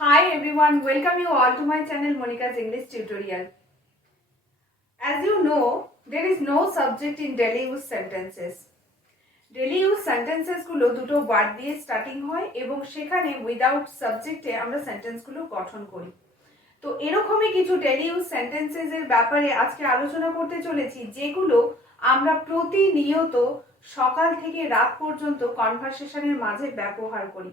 Hi everyone, welcome you all to my channel Monika's English Tutorial. As you know, there is no subject in daily use sentences. Daily use sentences গুলো দুটো word দিয়ে starting হয় এবং সেখানে without সাবজেক্টে আমরা সেন্টেন্সগুলো গঠন করি। তো এরকমই কিছু ডেলি ইউজ সেন্টেন্সেস এর ব্যাপারে আজকে আলোচনা করতে চলেছি, যেগুলো আমরা প্রতিনিয়ত সকাল থেকে রাত পর্যন্ত কনভারসেশনের মাঝে ব্যবহার করি।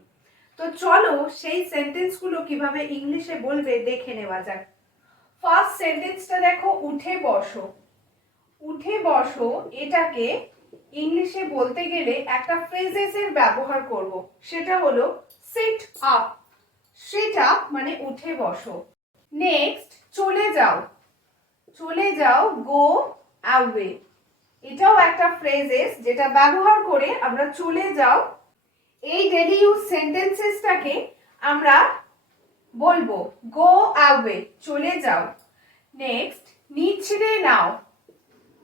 তো চলো সেই সেন্টেন্সগুলো কিভাবে ইংলিশে বলবে দেখে নেওয়া যাক। ফার্স্ট সেন্টেন্সটা দেখো, উঠে বসো। উঠে বসো এটাকে ইংলিশে বলতে গেলে একটা ফ্রেজেস এর ব্যবহার করব, সেটা হলো সিট আপ। সিট আপ মানে উঠে বসো। নেক্সট, চলে যাও। চলে যাও, গো অ্যাওয়ে, এটাও একটা ফ্রেজেস যেটা ব্যবহার করে আমরা চলে যাও এই ডেলি ইউজ সেন্টেন্সেসটাকে আমরা বলবো গো অ্যাওয়ে, চলে যাও। নেক্সট, নিচড়ে নাও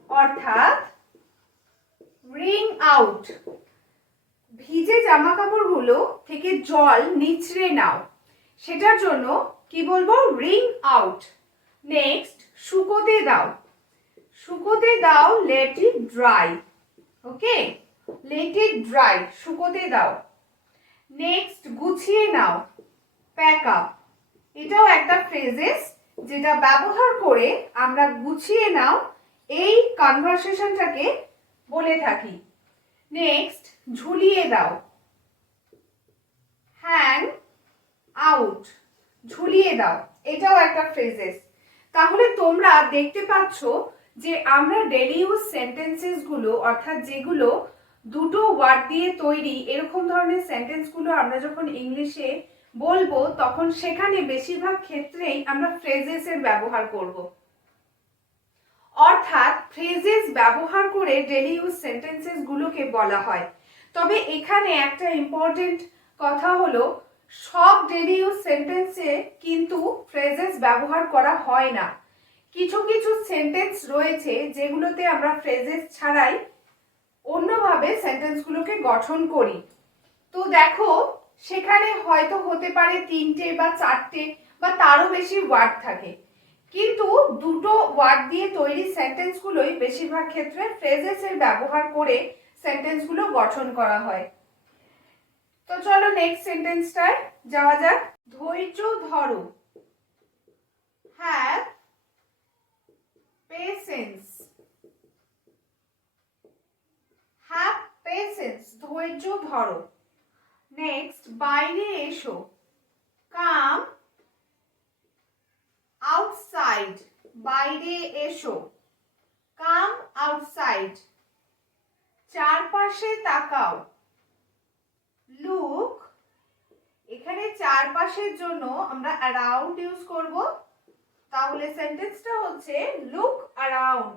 অর্থাৎ রিং আউট, ভিজে জামা কাপড়গুলো থেকে জল নিচড়ে নাও, সেটার জন্য কি বলবো, রিং আউট। নেক্সট, শুকোতে দাও। শুকোতে দাও, let it dry. Okay, let it dry, শুকোতে দাও। নেক্সট, গুছিয়ে নাও, প্যাক আপ, এটাও একটা ফ্রেজেস যেটা ব্যবহার করে আমরা গুছিয়ে নাও এই কনভারসেশনটাকে বলে থাকি। নেক্সট, ঝুলিয়ে দাও, হ্যাং আউট, ঝুলিয়ে দাও, এটাও একটা ফ্রেজেস। তাহলে তোমরা দেখতে পাচ্ছ যে আমরা ডেলি ইউজ সেন্টেন্সেস গুলো অর্থাৎ যেগুলো দুটো ওয়ার্ড দিয়ে তৈরি, এরকম ধরনের সেন্টেন্স গুলো আমরা যখন ইংলিশে বলবো তখন সেখানে বেশিরভাগ ক্ষেত্রেই আমরা ফ্রেজেস এর ব্যবহার করব। অর্থাৎ ফ্রেজেস ব্যবহার করে ডেলি ইউজ সেন্টেন্সেস গুলোকে বলা হয়। তবে এখানে একটা ইম্পর্টেন্ট কথা হলো, সব ডেলি ইউজ সেন্টেন্সে কিন্তু ফ্রেজেস ব্যবহার করা হয় না। কিছু কিছু সেন্টেন্স রয়েছে যেগুলোতে আমরা ফ্রেজেস ছাড়াই অন্যভাবে সেন্টেন্সগুলোকে গঠন করি। তো দেখো, সেখানে হয়তো হতে পারে 3টে বা 4টে বা তারও বেশি ওয়ার্ড থাকে, কিন্তু দুটো ওয়ার্ড দিয়ে তৈরি সেন্টেন্সগুলোই বেশিরভাগ ক্ষেত্রে ফ্রেজেস এর ব্যবহার করে সেন্টেন্সগুলো গঠন করা হয়। তো চলো নেক্সট সেন্টেন্সটায় যাওয়া যাক। ধৈর্য ধরো, হ্যাভ পেশেন্স। হ্যাভ পেশেন্স, ধৈর্য ধরো। নেক্সট, বাইরে এসো, কাম আউটসাইড, বাইরে এসো, কাম আউটসাইড। চারপাশে তাকাও, লুক, এখানে চারপাশের জন্য আমরা অ্যারাউন্ড ইউজ করব, তাহলে সেন্টেন্সটা হচ্ছে লুক অ্যারাউন্ড,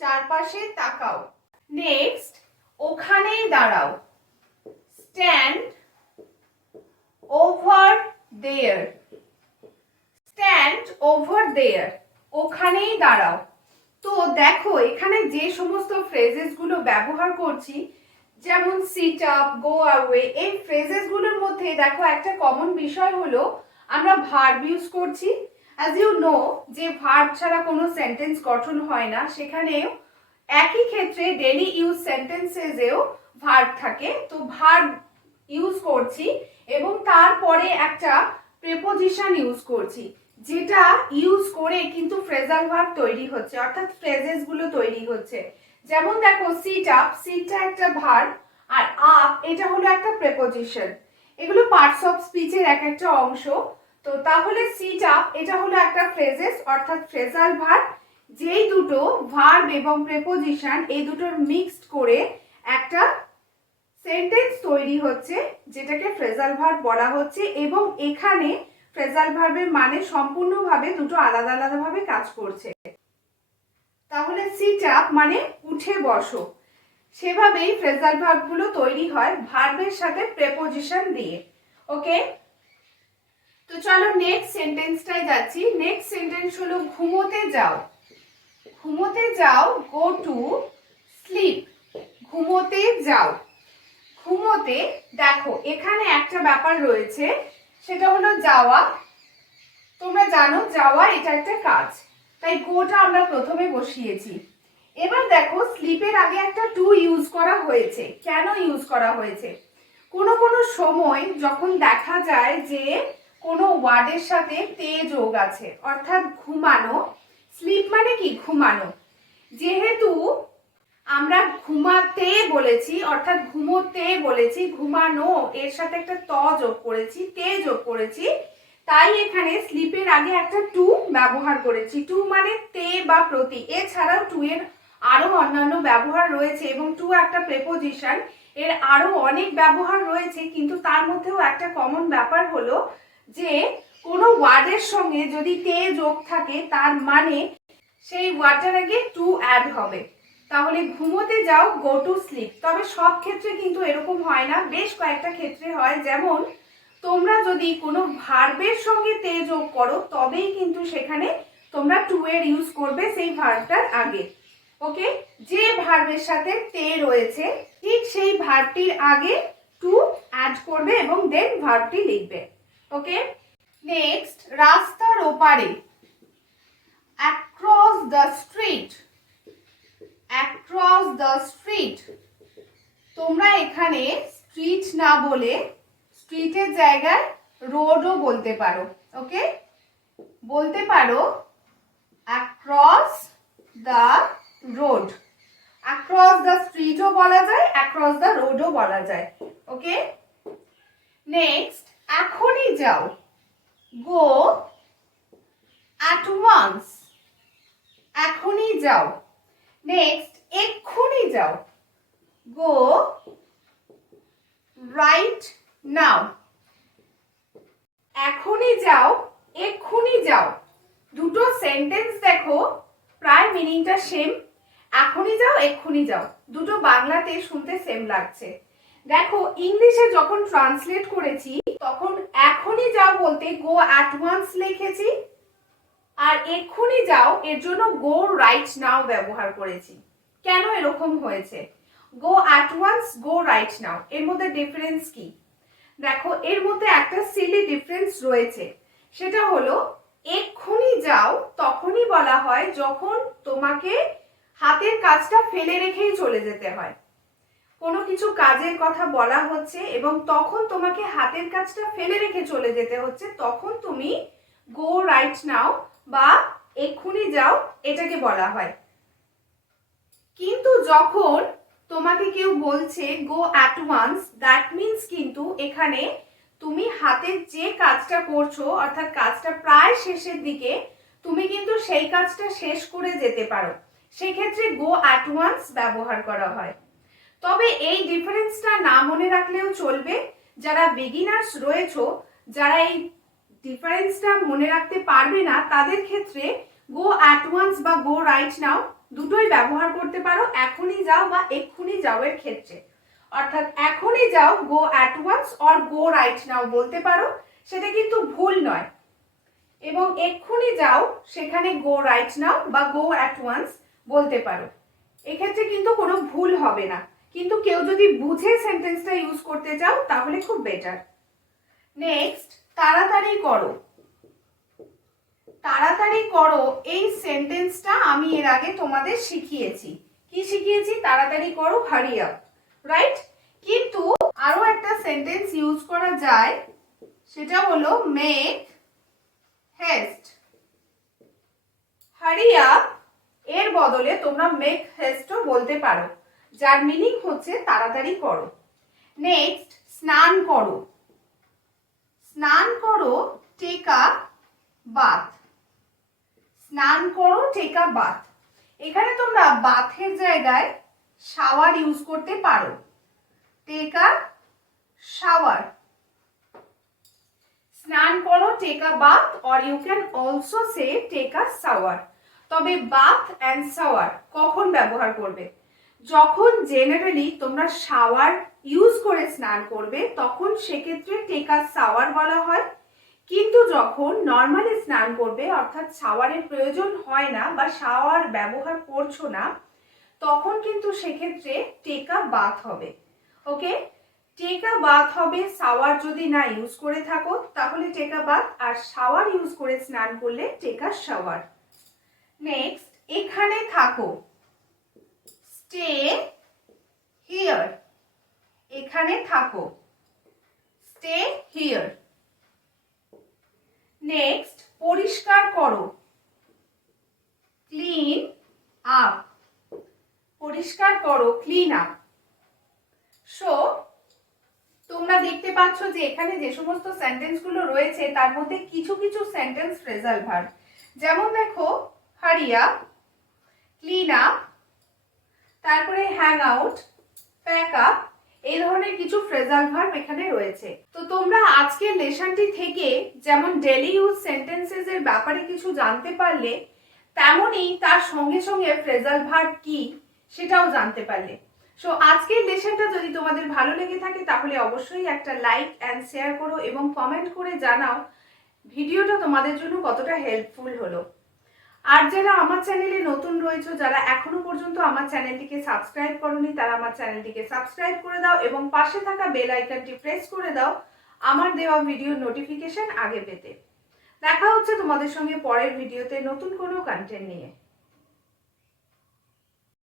চারপাশে তাকাও। নেক্সট, ওখানেই দাঁড়াও, stand over there. Stand over there, ওখানেই দাঁড়াও। তো দেখো, এখানে যে সমস্ত ফ্রেজেস গুলো ব্যবহার করছি, যেমন সিট আপ, গো অ্যাওয়ে, এই ফ্রেজেস গুলোর মধ্যে দেখো একটা কমন বিষয় হলো আমরা ভার্ব ইউজ করছি। অ্যাজ ইউ নো যে ভার্ব ছাড়া কোনো সেন্টেন্স গঠন হয় না, সেখানেও একই ক্ষেত্রে ডেলি ইউজ সেন্টেন্সেসেও ভার্ব থাকে। তো ভার্ব ইউজ করছি এবং তারপরে একটা প্রেপোজিশন ইউজ করছি, যেটা ইউজ করে কিন্তু ফ্রেজাল ভার্ব তৈরি হচ্ছে, অর্থাৎ ফ্রেজেস গুলো তৈরি হচ্ছে। যেমন দেখো, সিট আপ, সিটটা একটা ভার্ব, আর আপ এটা হলো একটা প্রেপোজিশন। এগুলো পার্টস অফ স্পিচের এক একটা অংশ। তো তাহলে সিট আপ এটা হলো একটা ফ্রেজেস অর্থাৎ ফ্রেজাল ভার্ব, যেই দুটো ভার্ব এবং প্রেপোজিশন এই দুটোর মিক্সড করে একটা সেন্টেন্স তৈরি হচ্ছে, যেটাকে ফ্রেজাল ভার্ব বলা হচ্ছে। এবং এখানে ফ্রেজাল ভার্বের মানে সম্পূর্ণভাবে দুটো আলাদা আলাদা ভাবে কাজ করছে। তাহলে সিট আপ মানে উঠে বসো, সেভাবেই ফ্রেজাল ভার্ব গুলো তৈরি হয় ভার্বের সাথে প্রেপোজিশন দিয়ে। ওকে, তো চলো নেক্সট সেন্টেন্সটায় যাচ্ছি। নেক্সট সেন্টেন্স হলো ঘুমোতে যাও। ঘুমোতে যাও, গো টু স্লিপ, ঘুমোতে যাও। ঘুমোতে, দেখো এখানে একটা ব্যাপার রয়েছে সেটা হলো যাওয়া। তোমরা জানো যাওয়া এটা একটা কাজ, তাই গোটা আমরা প্রথমে বসিয়েছি। এবার দেখো স্লিপের আগে একটা টু ইউজ করা হয়েছে। কেন ইউজ করা হয়েছে? কোনো কোনো সময় যখন দেখা যায় যে কোনো ওয়ার্ডের সাথে তে যোগ আছে, অর্থাৎ ঘুমানো। স্লিপ মানে কি? ঘুমানো। যেহেতু আমরা ঘুমাতে বলেছি, অর্থাৎ ঘুমোতে বলেছি, ঘুমানো এর সাথে একটা ত যোগ করেছি, তে যোগ করেছি, তাই এখানে স্লিপের আগে একটা টু ব্যবহার করেছি। টু মানে তে বা প্রতি। এছাড়াও টু এর আরো অন্যান্য ব্যবহার রয়েছে এবং টু একটা প্রেপোজিশন, এর আরো অনেক ব্যবহার রয়েছে, কিন্তু তার মধ্যেও একটা কমন ব্যাপার হলো যে কোনো ওয়ার্ডের সঙ্গে যদি তে যোগ থাকে তার মানে সেই ওয়ার্ডটার আগে টু অ্যাড হবে। তাহলে ঘুমোতে যাও, গো টু স্লিপ। তবে সব ক্ষেত্রে কিন্তু এরকম হয় না, বেশ কয়েকটা ক্ষেত্রে হয়। যেমন তোমরা যদি কোনো ভার্বের সঙ্গে তে যোগ করো তবেই কিন্তু সেখানে তোমরা টু এর ইউজ করবে সেই ভার্বটার আগে। ওকে, যে ভার্বের সাথে তে রয়েছে ঠিক সেই ভার্বটির আগে টু অ্যাড করবে এবং দেন ভার্বটি লিখবে। ওকে, নেক্সট, রাস্তার ওপারে, across the street. Across the street, তোমরা এখানে স্ট্রিট না বলে স্ট্রিটের জায়গায় রোডও বলতে পারো। ওকে, বলতে পারো across the road. Across the স্ট্রিটও বলা যায়, অ্যাক্রস দ্য রোডও বলা যায়। ওকে, নেক্সট, এখনই যাও, গো অ্যাট ওয়ান্স। এখনই যাও। নেক্সট, এক্ষুনি যাও, গো রাইট নাও। এখনই যাও, এক্ষুনি যাও, দুটো সেন্টেন্স দেখো প্রায় মিনিংটা সেম। এখনই যাও, এক্ষুনি যাও, দুটো বাংলাতে শুনতে সেম লাগছে। দেখো ইংলিশে যখন ট্রান্সলেট করেছি তখন এখনই যাও বলতে গো অ্যাট ওয়ান্স লিখেছি, আর এক্ষুনি যাও এর জন্য গো রাইট নাও ব্যবহার করেছি। কেন এরকম হয়েছে? Go at once, go right now, এর মধ্যে ডিফারেন্স কি? দেখো এর মধ্যে একটা সিলি ডিফারেন্স রয়েছে। সেটা হলো এক্ষুনি যাও তখনই বলা হয় যখন তোমাকে হাতের কাজটা ফেলে রেখেই চলে যেতে হয়। কোনো কিছু কাজের কথা বলা হচ্ছে এবং তখন তোমাকে হাতের কাজটা ফেলে রেখে চলে যেতে হচ্ছে, তখন তুমি গো রাইট নাও বা এক্ষুনি যাও এটাকে বলা হয়। কিন্তু যখন তোমাকে কেউ বলছে go at once, that means কিন্তু এখানে তুমি হাতের যে কাজটা করছো, অর্থাৎ কাজটা প্রায় শেষের দিকে, তুমি কিন্তু সেই কাজটা শেষ করে যেতে পারো, সেক্ষেত্রে গো অ্যাট ওয়ান্স ব্যবহার করা হয়। তবে এই ডিফারেন্সটা না মনে রাখলেও চলবে। যারা বিগিনার্স রয়েছো, যারা এই ডিফারেন্সটা মনে রাখতে পারবে না, তাদের ক্ষেত্রে গো অ্যাট ওয়ান্স বা গো রাইট নাও দুটোই ব্যবহার করতে পারো এখনই যাও বা এক্ষুনি যাও এর ক্ষেত্রে। অর্থাৎ এখনই যাও go at once or go right now বলতে পারো, সেটা কিন্তু ভুল নয়। এবং এক্ষুনি যাও সেখানে গো রাইট নাও বা গো অ্যাট ওয়ান্স বলতে পারো, এক্ষেত্রে কিন্তু কোনো ভুল হবে না। কিন্তু কেউ যদি বুঝে সেন্টেন্সটা ইউজ করতে চাও তাহলে খুব বেটার। নেক্সট, তাড়াতাড়ি করো। তাড়াতাড়ি করো এই সেন্টেন্সটা আমি এর আগে তোমাদের শিখিয়েছি। কি শিখিয়েছি? তাড়াতাড়ি করো, হারি আপ, রাইট? কিন্তু আরো একটা সেন্টেন্স ইউজ করা যায়, সেটা হলো মেক হেস্ট। হারি আপ এর বদলে তোমরা মেক হেস্টও বলতে পারো, যার মিনিং হচ্ছে তাড়াতাড়ি করো। নেক্সট, স্নান করো। স্নান করো, টেক আ বাথ। স্নান করো, টেক আ বাথ। এখানে তোমরা বাথের জায়গায় শাওয়ার ইউজ করতে পারো, টেক আ শাওয়ার। স্নান করো, take a bath, or you can also say take a shower. তবে বাথ অ্যান্ড শাওয়ার কখন ব্যবহার করবে? যখন জেনারেলি তোমরা শাওয়ার ইউজ করে স্নান করবে তখন সেক্ষেত্রে টেক আ শাওয়ার বলা হয়। কিন্তু যখন নর্মালি স্নান করবে, অর্থাৎ শাওয়ারের প্রয়োজন হয় না বা শাওয়ার ব্যবহার করছো না, তখন কিন্তু সেক্ষেত্রে টেক আ বাথ হবে। ওকে, টেক আ বাথ হবে শাওয়ার যদি না ইউজ করে থাকো তাহলে টেক আ বাথ, আর শাওয়ার ইউজ করে স্নান করলে টেক আ শাওয়ার। নেক্সট, এখানে থাকো, স্টে হিয়ার। এখানে থাকো, স্টে হিয়ার। নেক্সট, পরিষ্কার করো, ক্লিন আপ। পরিষ্কার করো, ক্লিন আপ। সো তোমরা দেখতে পাচ্ছ যে এখানে যে সমস্ত সেন্টেন্স গুলো রয়েছে তার মধ্যে কিছু কিছু সেন্টেন্স ফ্রেজাল ভার্ব। যেমন দেখো, হারি আপ, ক্লিন আপ, তারপরে হ্যাং আউট, প্যাক আপ, এই ধরনের কিছু ফ্রেজাল ভার্ব এখানে রয়েছে। তো তোমরা আজকের লেসনটি থেকে যেমন ডেইলি ইউজ সেন্টেন্সেস এর ব্যাপারে কিছু জানতে পারলে, তেমনই তার সঙ্গে সঙ্গে ফ্রেজাল ভার্ব কি সেটাও জানতে পারলে। সো আজকের লেসনটা যদি তোমাদের ভালো লেগে থাকে তাহলে অবশ্যই একটা লাইক অ্যান্ড শেয়ার করো এবং কমেন্ট করে জানাও ভিডিওটা তোমাদের জন্য কতটা হেল্পফুল হলো। আর যারা আমার চ্যানেলে নতুন রয়েছে, যারা এখনো পর্যন্ত আমার চ্যানেলটিকে সাবস্ক্রাইব করোনি, তারা আমার চ্যানেলটিকে সাবস্ক্রাইব করে দাও এবং পাশে থাকা বেল আইকনটি প্রেস করে দাও আমার দেওয়া ভিডিওর নোটিফিকেশন আগে পেতে। দেখা হচ্ছে তোমাদের সঙ্গে পরের ভিডিওতে নতুন কোনো কন্টেন্ট নিয়ে।